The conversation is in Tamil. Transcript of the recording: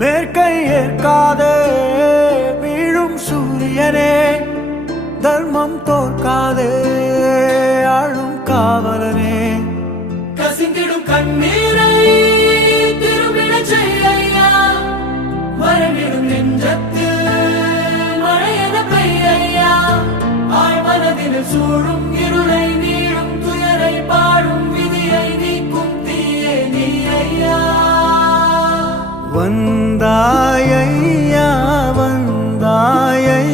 மேற்கை ஏற்காதே வீழும் சூரியனே, தர்மம் தோற்காதே ஆளும் காவலனே. கசிந்திடும் கண்ணீரை திரும்பிட செய்யா, மரணிடும் நெஞ்சத்தில் மழையென பெய்யா. ஆழ்மனதில் சூழும் இருளை நீளும் துயரை பாடும் விதியை நீக்கும் தீயே நீ ஐயா. வந்தாயையா வந்தாயை